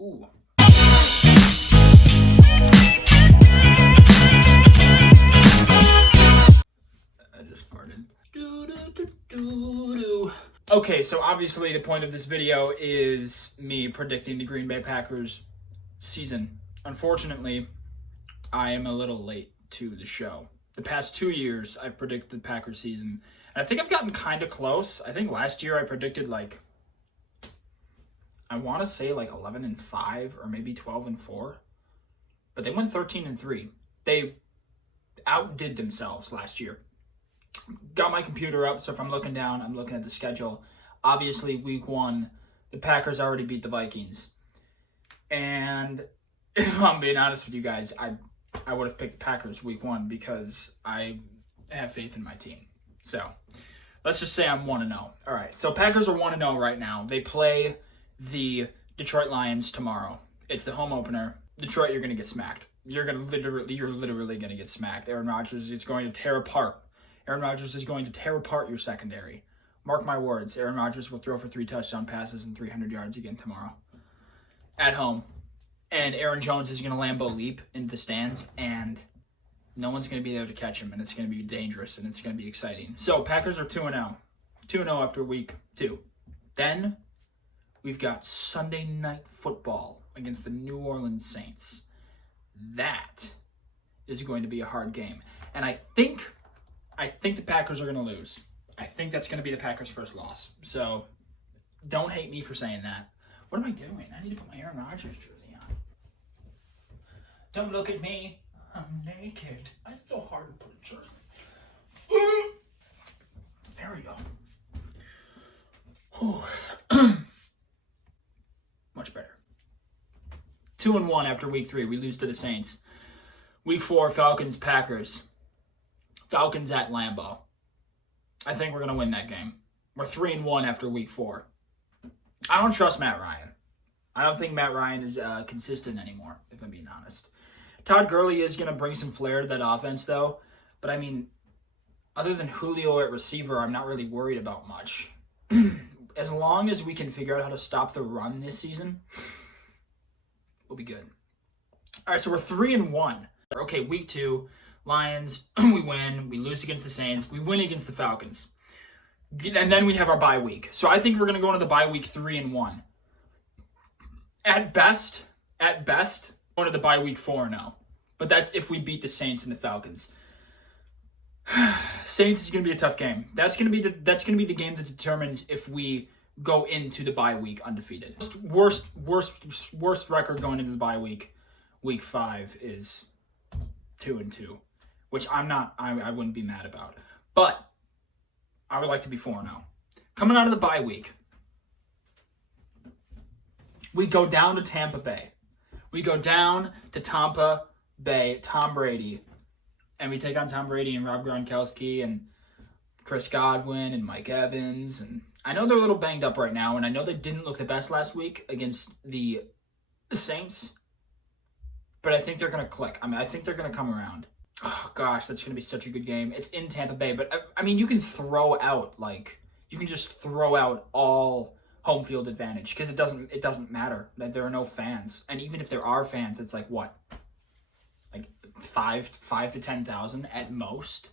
Ooh. I just farted. Okay, so obviously the point of this video is me predicting the Green Bay Packers season. Unfortunately, I am a little late to the show. The past 2 years, I've predicted the Packers season. And I think I've gotten kind of close. I think last year I predicted I want to say 11-5 or maybe 12-4. But they went 13-3. They outdid themselves last year. Got my computer up, so if I'm looking down, I'm looking at the schedule. Obviously, week 1, the Packers already beat the Vikings. And if I'm being honest with you guys, I would have picked the Packers week 1 because I have faith in my team. So let's just say I'm 1-0. All right, so Packers are 1-0 right now. They play the Detroit Lions tomorrow. It's the home opener. Detroit, you're going to get smacked. You're literally going to get smacked. Aaron Rodgers is going to tear apart. Aaron Rodgers is going to tear apart your secondary. Mark my words, Aaron Rodgers will throw for 3 touchdown passes and 300 yards again tomorrow. At home. And Aaron Jones is going to Lambeau leap into the stands, and no one's going to be there to catch him, and it's going to be dangerous, and it's going to be exciting. So, Packers are 2-0. 2-0 after week 2. Then, we've got Sunday Night Football against the New Orleans Saints. That is going to be a hard game. And I think the Packers are going to lose. I think that's going to be the Packers' first loss. So, don't hate me for saying that. What am I doing? I need to put my Aaron Rodgers jersey on. Don't look at me. I'm naked. It's so hard to put a jersey. There we go. Much better. 2-1 after week 3. We lose to the Saints. Week 4, Falcons, Packers. Falcons at Lambeau. I think we're going to win that game. We're 3-1 after week 4. I don't trust Matt Ryan. I don't think Matt Ryan is consistent anymore, if I'm being honest. Todd Gurley is going to bring some flair to that offense, though. But, I mean, other than Julio at receiver, I'm not really worried about much. As long as we can figure out how to stop the run this season, we'll be good. All right, so we're 3-1. Okay, week 2, Lions, we win. We lose against the Saints. We win against the Falcons. And then we have our bye week. So I think we're going to go into the bye week 3-1. At best, going to the bye week 4-0. But that's if we beat the Saints and the Falcons. Saints is going to be a tough game. That's going to be the game that determines if we go into the bye week undefeated. Worst record going into the bye week. Week 5 is 2-2, which I wouldn't be mad about. But I would like to be 4-0. Coming out of the bye week, we go down to Tampa Bay. We go down to Tampa Bay, Tom Brady, and we take on Tom Brady and Rob Gronkowski and Chris Godwin and Mike Evans. And I know they're a little banged up right now, and I know they didn't look the best last week against the Saints, but I think they're going to click. I think they're going to come around. Oh, gosh, that's going to be such a good game. It's in Tampa Bay, but, you can throw out, you can just throw out all home field advantage because it doesn't matter that there are no fans. And even if there are fans, it's 5 to 10,000 at most.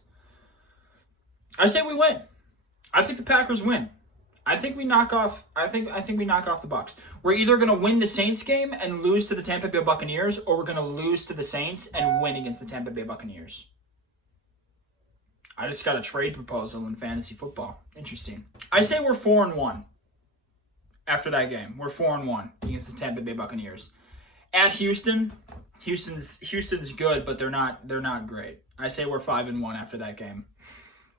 I say we win. I think the Packers win. I think we knock off the Bucs. We're either going to win the Saints game and lose to the Tampa Bay Buccaneers, or we're going to lose to the Saints and win against the Tampa Bay Buccaneers. I just got a trade proposal in fantasy football. Interesting. I say we're 4-1 after that game. We're 4-1 against the Tampa Bay Buccaneers. At Houston's good, but they're not great. I say we're 5-1 after that game.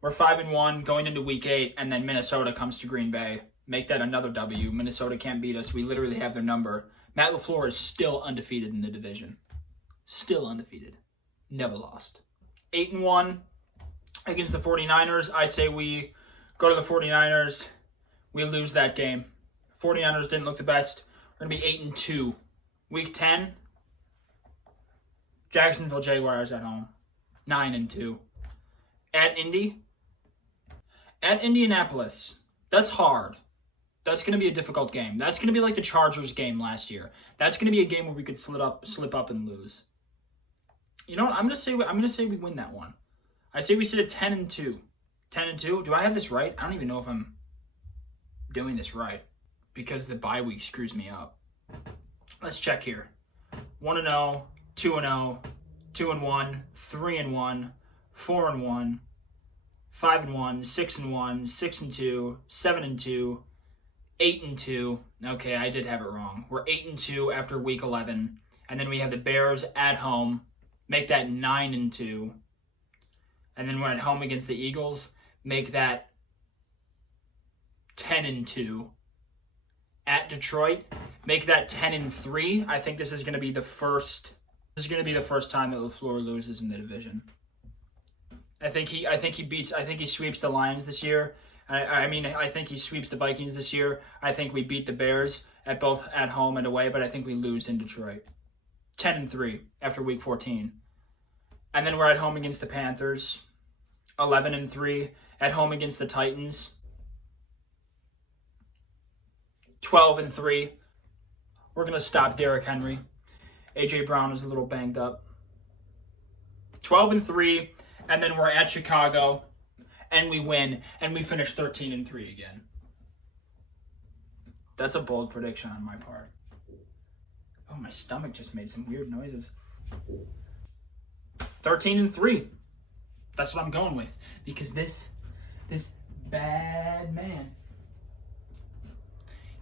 We're 5-1 going into week 8, and then Minnesota comes to Green Bay. Make that another W. Minnesota can't beat us. We literally have their number. Matt LaFleur is still undefeated in the division. Still undefeated. Never lost. 8-1 against the 49ers. I say we go to the 49ers. We lose that game. 49ers didn't look the best. We're going to be 8-2. Week 10, Jacksonville Jaguars at home. 9-2. At Indy. At Indianapolis. That's hard. That's going to be a difficult game. That's going to be like the Chargers game last year. That's going to be a game where we could slip up and lose. You know what? I'm going to say we win that one. I say we sit at 10-2. 10-2. Do I have this right? I don't even know if I'm doing this right because the bye week screws me up. Let's check here. 1-0, 2-0, 2-1, 3-1, 4-1, 5-1, 6-1, 6-2, 7-2, 8-2. Okay, I did have it wrong. We're 8-2 after week 11, and then we have the Bears at home. Make that 9-2, and then we're at home against the Eagles. Make that 10-2. At Detroit, make that 10-3. I think this is going to be the first. This is going to be the first time that LaFleur loses in the division. I think he sweeps the Lions this year. I think he sweeps the Vikings this year. I think we beat the Bears both at home and away, but I think we lose in Detroit. 10-3 after week 14. And then we're at home against the Panthers. 11-3 at home against the Titans. 12-3. We're going to stop Derrick Henry. A.J. Brown is a little banged up. 12-3, and then we're at Chicago, and we win, and we finish 13-3 again. That's a bold prediction on my part. Oh, my stomach just made some weird noises. 13-3. That's what I'm going with, because this bad man,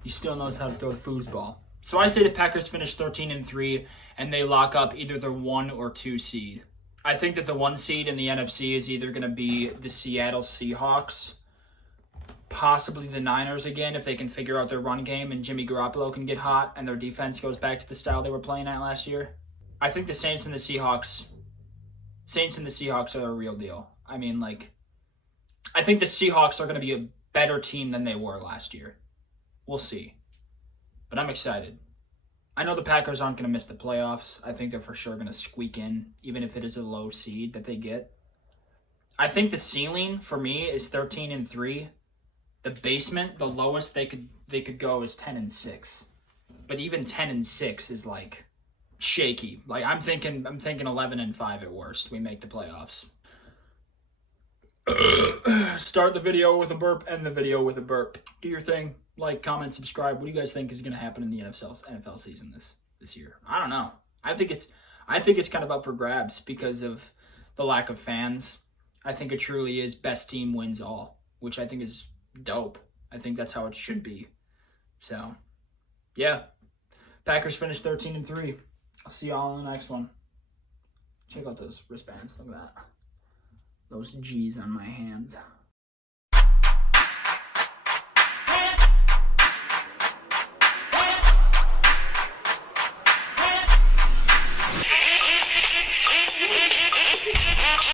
he still knows how to throw the foosball. So I say the Packers finish 13-3, and they lock up either the 1 or 2 seed. I think that the 1 seed in the NFC is either going to be the Seattle Seahawks, possibly the Niners again if they can figure out their run game and Jimmy Garoppolo can get hot and their defense goes back to the style they were playing at last year. I think the Saints and the Seahawks are a real deal. I mean, I think the Seahawks are going to be a better team than they were last year. We'll see. But I'm excited. I know the Packers aren't going to miss the playoffs. I think they're for sure going to squeak in, even if it is a low seed that they get. I think the ceiling for me is 13-3. The basement, the lowest they could go is 10-6. But even 10-6 is shaky. I'm thinking 11-5 at worst. We make the playoffs. Start the video with a burp, end the video with a burp. Do your thing. Like, comment, subscribe. What do you guys think is going to happen in the NFL season this year? I don't know. I think it's kind of up for grabs because of the lack of fans. I think it truly is best team wins all, which I think is dope. I think that's how it should be. So, yeah. Packers finished 13-3. I'll see y'all in the next one. Check out those wristbands. Look at that. Those G's on my hands.